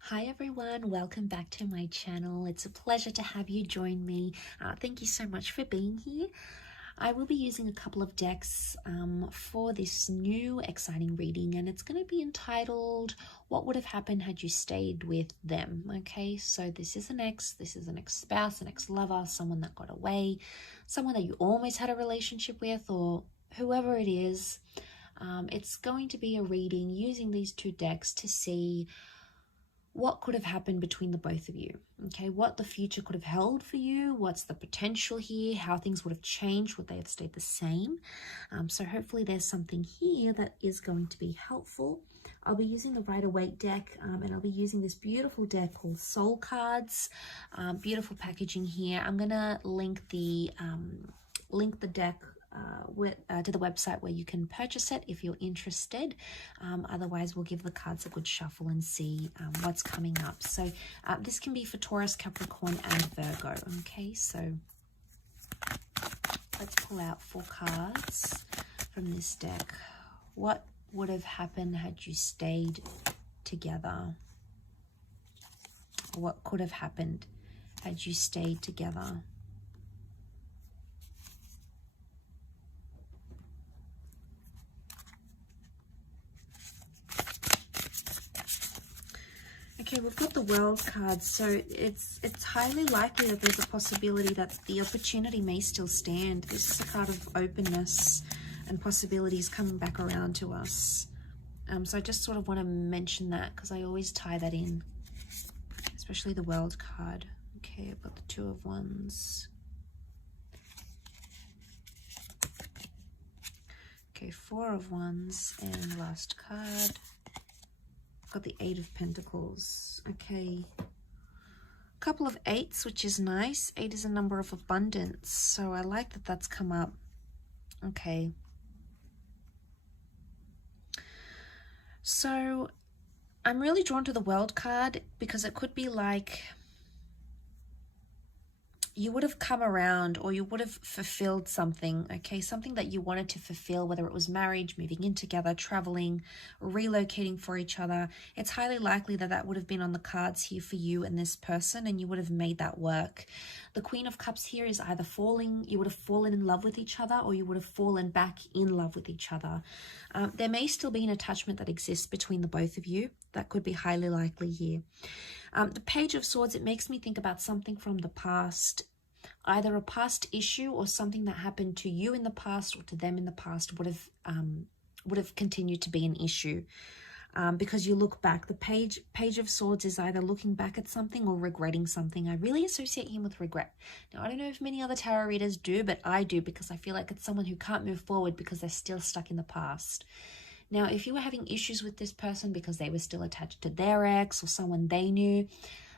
Hi everyone, welcome back to my channel. It's a pleasure to have you join me. Thank you so much for being here. I will be using a couple of decks for this new exciting reading, and it's going to be entitled What Would Have Happened Had You Stayed With Them. Okay, so this is an ex-spouse, an ex-lover, someone that got away, someone that you almost had a relationship with, or whoever it is. It's going to be a reading using these two decks to see what could have happened between the both of you, okay? What the future could have held for you, what's the potential here, how things would have changed, would they have stayed the same? So hopefully there's something here that is going to be helpful. I'll be using the Rider-Waite deck, and I'll be using this beautiful deck called Soul Cards. Beautiful packaging here. I'm gonna link the deck to the website where you can purchase it if you're interested. Otherwise, we'll give the cards a good shuffle and see what's coming up. So this can be for Taurus, Capricorn, and Virgo. Okay, so let's pull out 4 cards from this deck. What would have happened had you stayed together? What could have happened had you stayed together? Okay, we've got the World card, so it's highly likely that there's a possibility that the opportunity may still stand. This is a card of openness and possibilities coming back around to us. So I just sort of want to mention that because I always tie that in, especially the World card. Okay, I've got the 2 of Wands. Okay, 4 of Wands, and last card. Got the 8 of Pentacles. Okay, couple of 8s, which is nice. 8 is a number of abundance, so I like that that's come up. Okay, so I'm really drawn to the World card because it could be like you would have come around, or you would have fulfilled something, okay? Something that you wanted to fulfill, whether it was marriage, moving in together, traveling, relocating for each other. It's highly likely that that would have been on the cards here for you and this person, and you would have made that work. The Queen of Cups here is either you would have fallen in love with each other, or you would have fallen back in love with each other. There may still be an attachment that exists between the both of you. That could be highly likely here. The Page of Swords, it makes me think about something from the past, either a past issue or something that happened to you in the past or to them in the past would have continued to be an issue, because you look back. The Page of Swords is either looking back at something or regretting something. I really associate him with regret. Now, I don't know if many other tarot readers do, but I do, because I feel like it's someone who can't move forward because they're still stuck in the past. Now, if you were having issues with this person because they were still attached to their ex or someone they knew,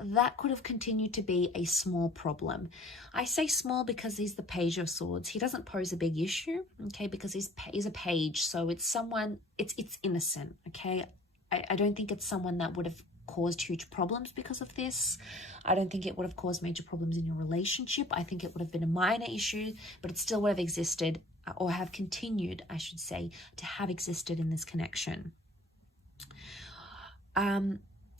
that could have continued to be a small problem. I say small because he's the Page of Swords. He doesn't pose a big issue, okay, because he's a page, so it's someone, it's innocent, okay? I don't think it's someone that would have caused huge problems because of this. I don't think it would have caused major problems in your relationship. I think it would have been a minor issue, but it still would have existed, or have continued, I should say, to have existed in this connection.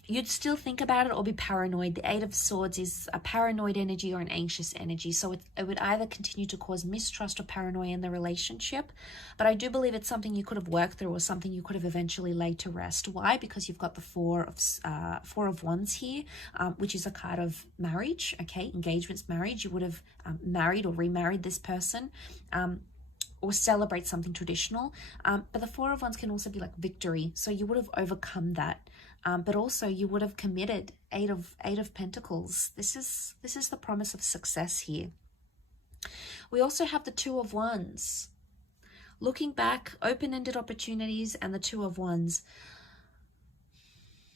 You'd still think about it or be paranoid. The 8 of Swords is a paranoid energy or an anxious energy. So it would either continue to cause mistrust or paranoia in the relationship. But I do believe it's something you could have worked through, or something you could have eventually laid to rest. Why? Because you've got the 4 of Wands here, which is a card of marriage, okay? Engagements, marriage. You would have married or remarried this person, or celebrate something traditional. But the 4 of Wands can also be like victory. So you would have overcome that. But also you would have committed. 8 of Pentacles. This is the promise of success here. We also have the 2 of Wands. Looking back, open-ended opportunities, and the 2 of Wands.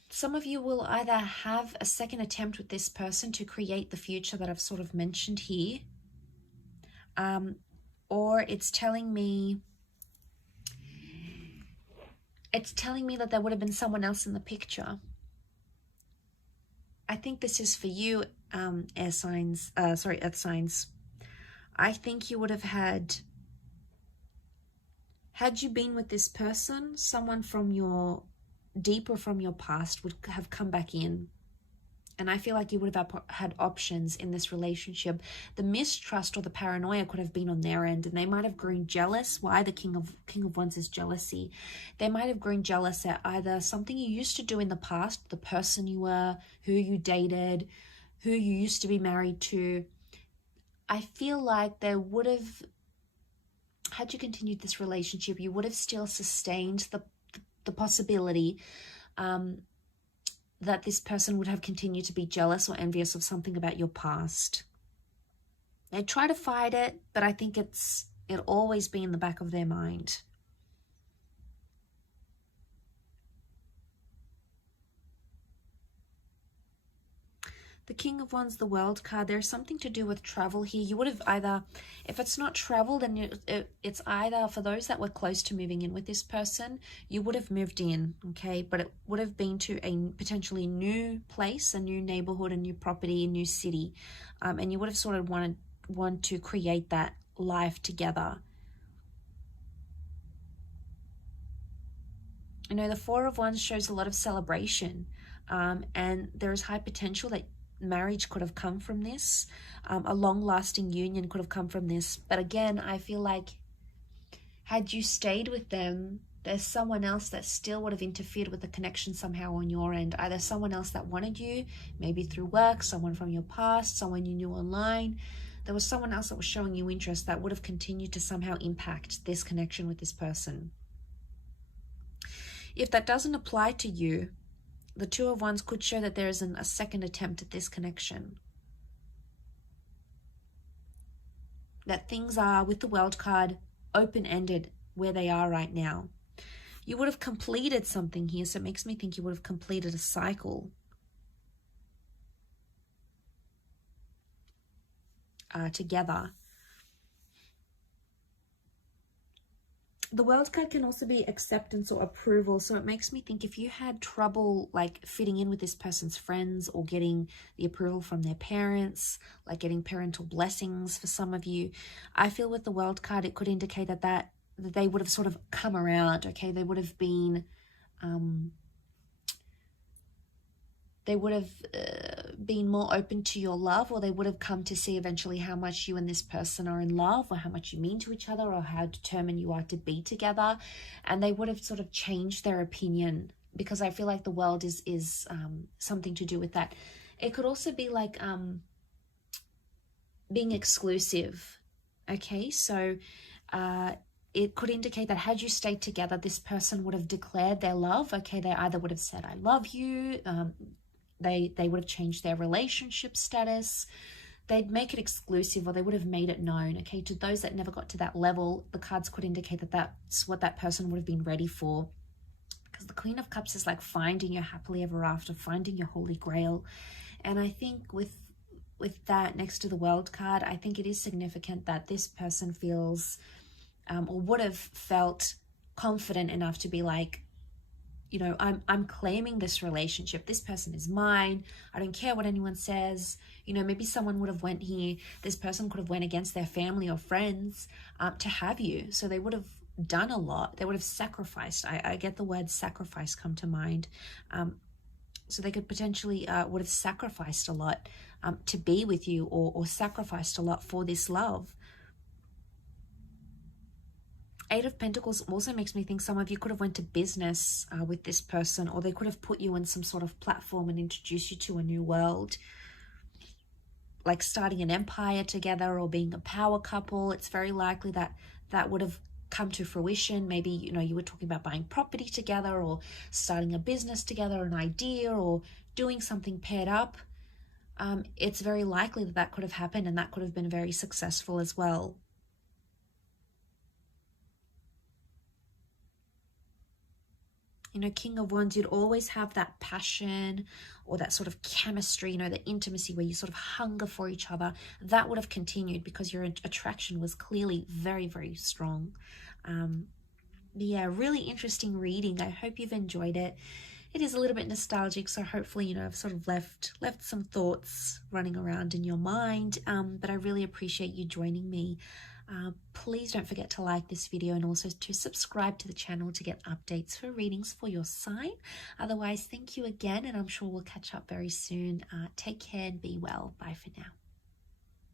Some of you will either have a second attempt with this person to create the future that I've sort of mentioned here, or it's telling me that there would have been someone else in the picture. I think this is for you, earth signs. I think you would have had you been with this person, someone from your deeper from your past would have come back in. And I feel like you would have had options in this relationship. The mistrust or the paranoia could have been on their end, and they might have grown jealous. Why? The King of Wands is jealousy. They might have grown jealous at either something you used to do in the past, the person you were, who you dated, who you used to be married to. I feel like they would have, had you continued this relationship, you would have still sustained the possibility that this person would have continued to be jealous or envious of something about your past. They try to fight it, but I think it'll always be in the back of their mind. The King of Wands, the World card, there's something to do with travel here. You would have either, if it's not travel, then it's either, for those that were close to moving in with this person, you would have moved in, okay? But it would have been to a potentially new place, a new neighborhood, a new property, a new city. And you would have sort of want to create that life together. You know, the Four of Wands shows a lot of celebration. And there is high potential that marriage could have come from this. A long-lasting union could have come from this. But again, I feel like had you stayed with them, there's someone else that still would have interfered with the connection somehow on your end. Either someone else that wanted you, maybe through work, someone from your past, someone you knew online. There was someone else that was showing you interest that would have continued to somehow impact this connection with this person. If that doesn't apply to you, the Two of Wands could show that there is a second attempt at this connection. That things are, with the World card, open-ended where they are right now. You would have completed something here, so it makes me think you would have completed a cycle. Together. The World card can also be acceptance or approval, so it makes me think if you had trouble like fitting in with this person's friends or getting the approval from their parents, like getting parental blessings for some of you, I feel with the World card it could indicate that they would have sort of come around, okay? They would have been more open to your love, or they would have come to see eventually how much you and this person are in love, or how much you mean to each other, or how determined you are to be together. And they would have sort of changed their opinion, because I feel like the World is something to do with that. It could also be like being exclusive, okay? So it could indicate that had you stayed together, this person would have declared their love, okay? They either would have said, I love you, they would have changed their relationship status, they'd make it exclusive, or they would have made it known, okay? To those that never got to that level, the cards could indicate that that's what that person would have been ready for. Because the Queen of Cups is like finding your happily ever after, finding your holy grail. And I think with that next to the World card, I think it is significant that this person feels or would have felt confident enough to be like, you know, I'm claiming this relationship. This person is mine. I don't care what anyone says. You know, maybe someone would have went here. This person could have went against their family or friends to have you. So they would have done a lot. They would have sacrificed. I get the word sacrifice come to mind. So they could potentially would have sacrificed a lot to be with you, or sacrificed a lot for this love. Eight of Pentacles also makes me think some of you could have went to business with this person, or they could have put you in some sort of platform and introduced you to a new world, like starting an empire together or being a power couple. It's very likely that that would have come to fruition. Maybe, you know, you were talking about buying property together, or starting a business together, an idea, or doing something paired up. It's very likely that that could have happened, and that could have been very successful as well. You know, King of Wands, you'd always have that passion or that sort of chemistry, you know, the intimacy where you sort of hunger for each other. That would have continued because your attraction was clearly very, very strong. Yeah, really interesting reading. I hope you've enjoyed it. It is a little bit nostalgic, so hopefully, you know, I've sort of left some thoughts running around in your mind. But I really appreciate you joining me. Please don't forget to like this video and also to subscribe to the channel to get updates for readings for your sign. Otherwise, thank you again, and I'm sure we'll catch up very soon. Take care and be well. Bye for now.